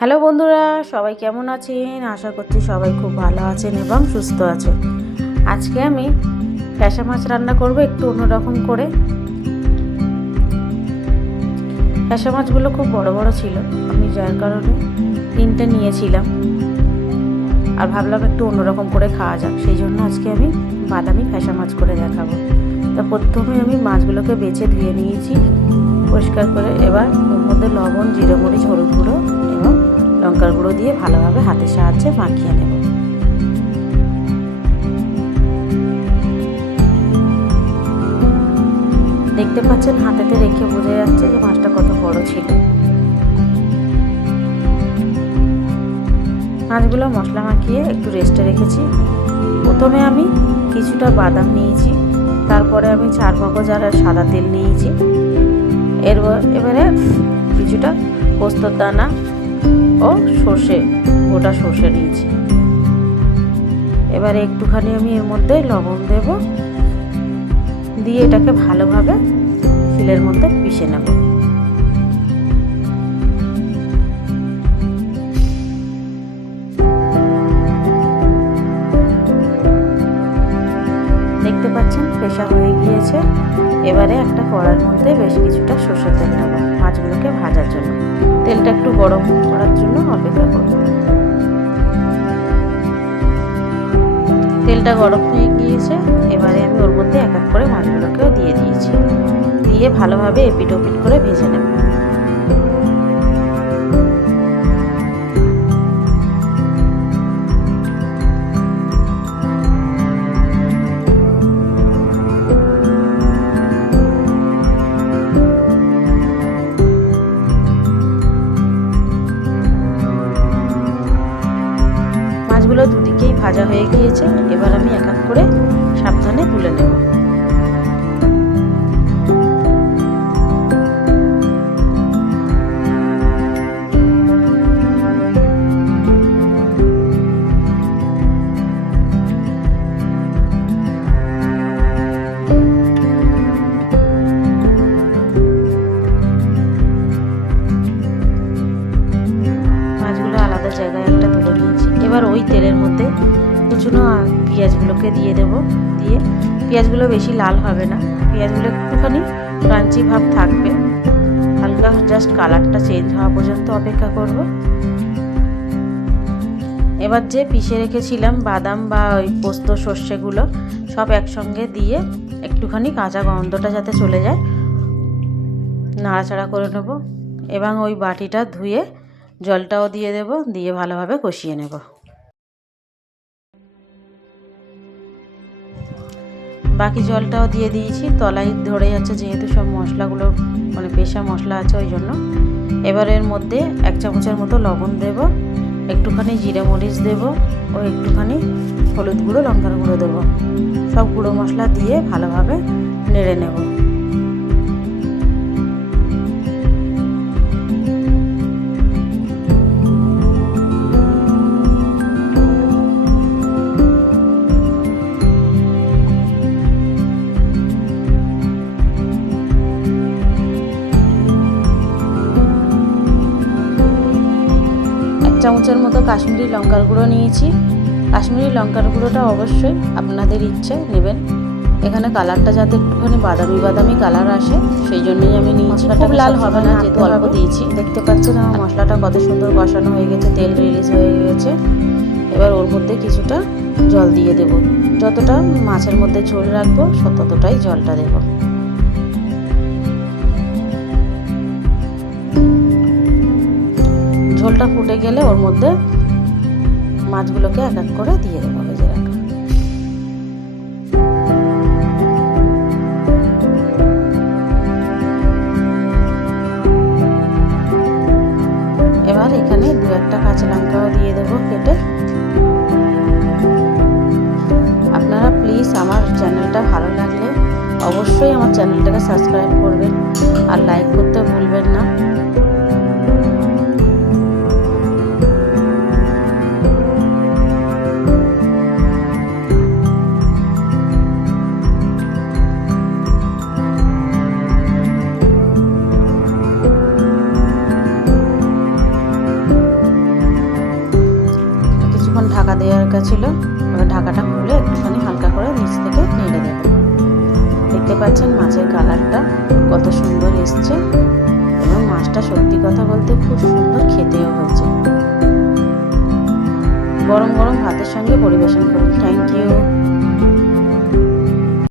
Hello বন্ধুরা, সবাই কেমন আছেন? আশা করছি সবাই খুব ভালো আছেন এবং সুস্থ আছেন। আজকে আমি ফ্যাসা মাছ রান্না করব একটু অন্যরকম করে। ফ্যাসা মাছগুলো খুব বড় বড় ছিল, আমি যার কারণে 3টে নিয়েছিলাম আর ভাবলাম একটু অন্যরকম করে খাওয়া যাক, সেই জন্য আজকে আমি বাদামি ফ্যাসা মাছ করে দেখাবো। তা প্রথমে আমি মাছগুলোকে বেছে ধুয়ে নিয়েছি পরিষ্কার করে। এবার ওর মধ্যে লবণ, জিরে, মরিচ, হলুদ গুঁড়ো এবং লঙ্কার গুঁড়ো দিয়ে ভালোভাবে হাতের সাহায্যে মাখিয়ে নেব। দেখতে পাচ্ছেন হাতেতে রেখে বোঝা যাচ্ছে যে মাছটা কত বড় ছিল। মাছগুলো মশলা মাখিয়ে একটু রেস্টে রেখেছি। প্রথমে আমি কিছুটা বাদাম নিয়েছি, তারপরে আমি চার মগজ আর সাদা তেল নিয়েছি। এবারে কিছুটা পোস্তর দানা ও সর্ষে, গোটা সর্ষে নিয়েছি। এবারে একটুখানি আমি এর মধ্যে লবণ দেব, দিয়ে এটাকে ভালোভাবে শিলের মধ্যে পিষে নেব। দেখতে পাচ্ছেন পেশা হয়ে গিয়েছে। এবারে একটা কড়ার মধ্যে বেশ কিছুটা সর্ষের তেল নেব মাছগুলোকে ভাজার জন্য। তেলটা একটু গরম করার জন্য অপেক্ষা করব। তেলটা গরম হয়ে গিয়েছে। এবারে আমি ওর মধ্যে এক এক করে মাছগুলোকেও দিয়ে দিয়েছি, দিয়ে ভালোভাবে এপিট ওপিট করে ভেজে নেব। মাছগুলো দুদিকেই ভাজা হয়ে গিয়েছে। এবার আমি এক এক করে সাবধানে তুলে নেব। মাছগুলো আলাদা জায়গায় একটা তুলে নিয়েছি। এবার ওই তেলের মধ্যে কুচনো পেঁয়াজগুলোকে দিয়ে দেব। দিয়ে পেঁয়াজগুলো বেশি লাল হবে না, পেঁয়াজগুলো একটুখানি ক্রাঞ্চি ভাব থাকবে, হালকা জাস্ট কালারটা চেঞ্জ হওয়া পর্যন্ত অপেক্ষা করব। এবার যে পিষে রেখেছিলাম বাদাম বা ওই পোস্ত সর্ষেগুলো সব একসঙ্গে দিয়ে একটুখানি কাঁচা গন্ধটা যাতে চলে যায় নাড়াচাড়া করে নেব। এবং ওই বাটিটা ধুয়ে জলটাও দিয়ে দেব, দিয়ে ভালোভাবে কষিয়ে নেব। বাকি জলটাও দিয়ে দিয়েছি, তলায় ধরে যাচ্ছে যেহেতু সব মশলাগুলো মানে পেশা মশলা আছে ওই জন্য। এবার এর মধ্যে 1 চামচের মতো লবণ দেব, একটুখানি জিরে মরিচ দেব ও একটুখানি হলুদ গুঁড়ো, লঙ্কার গুঁড়ো দেব। সব গুঁড়ো মশলা দিয়ে ভালোভাবে নেড়ে নেব। চামচের মতো কাশ্মীরি লঙ্কার গুঁড়ো নিয়েছি। কাশ্মীরি লঙ্কার গুঁড়োটা অবশ্যই আপনাদের ইচ্ছে নেবেন। এখানে কালারটা যাতে একটুখানি বাদামি বাদামি কালার আসে সেই জন্যই আমি নিয়েছি। খুব লাল হবে না যেহেতু অল্প দিয়েছি। দেখতে পাচ্ছেন আমার মশলাটা কত সুন্দর কষানো হয়ে গেছে, তেল রিলিজ হয়ে গেছে। এবার ওর মধ্যে কিছুটা জল দিয়ে দেব। যতটা মাছের মধ্যে ঝোল রাখবো ততটাই জলটা দেব। ঝোলটা ফুটে গেলে ওর মধ্যে মাছগুলোকে এক এক করে দিয়ে দেবো ভেজে রাখা। এবার এখানে 2-1টা কাঁচা লঙ্কাও দিয়ে দেবো কেটে। আপনারা প্লিজ আমার চ্যানেলটা ভালো লাগলে অবশ্যই আমার চ্যানেলটাকে সাবস্ক্রাইব করবেন আর লাইক করতে ভুলবেন না। দরকার ছিল। এবার ঢাকাটা খুলে একটুখানি হালকা করে নিচ থেকে নেড়ে দেবেন। দেখতে পাচ্ছেন মাছের কালারটা কত সুন্দর এসছে এবং মাছটা সত্যি কথা বলতে খুব সুন্দর খেতেও হয়েছে। গরম গরম ভাতের সঙ্গে পরিবেশন করুন। Thank you.